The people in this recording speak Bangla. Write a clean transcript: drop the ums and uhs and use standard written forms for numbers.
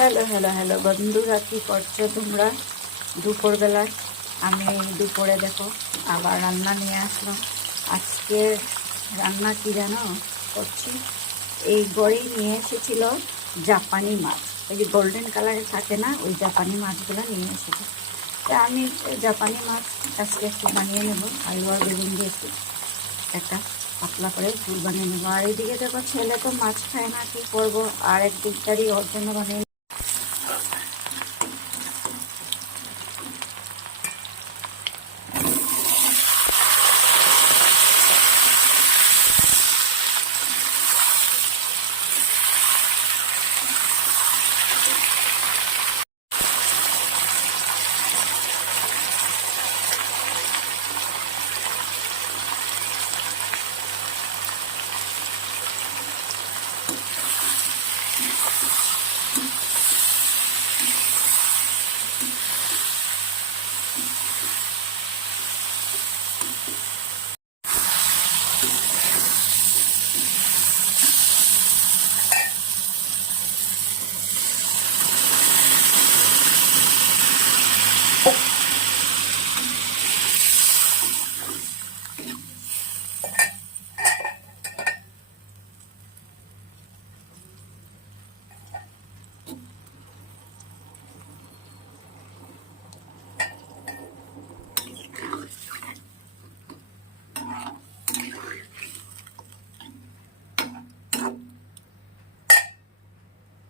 হ্যালো হ্যালো হ্যালো বন্ধুরা, কী করছো তোমরা দুপুরবেলায়? আমি দুপুরে দেখো আবার রান্না নিয়ে আসলাম। আজকের রান্না কি জানো করছি? এই গড়ি নিয়ে এসেছিল জাপানি মাছ, ওই যে গোল্ডেন কালারের থাকে না, ওই জাপানি মাছগুলো নিয়ে এসেছে। তা আমি জাপানি মাছ আজকে একটু বানিয়ে নেবো, আলু আর বেগুন দিয়েছি, একটা পাতলা করে ঝোল বানিয়ে নেবো। আর এদিকে দেখো ছেলে তো মাছ খায় না, কি করবো, আর এক দিকটারই ওর জন্য বানিয়ে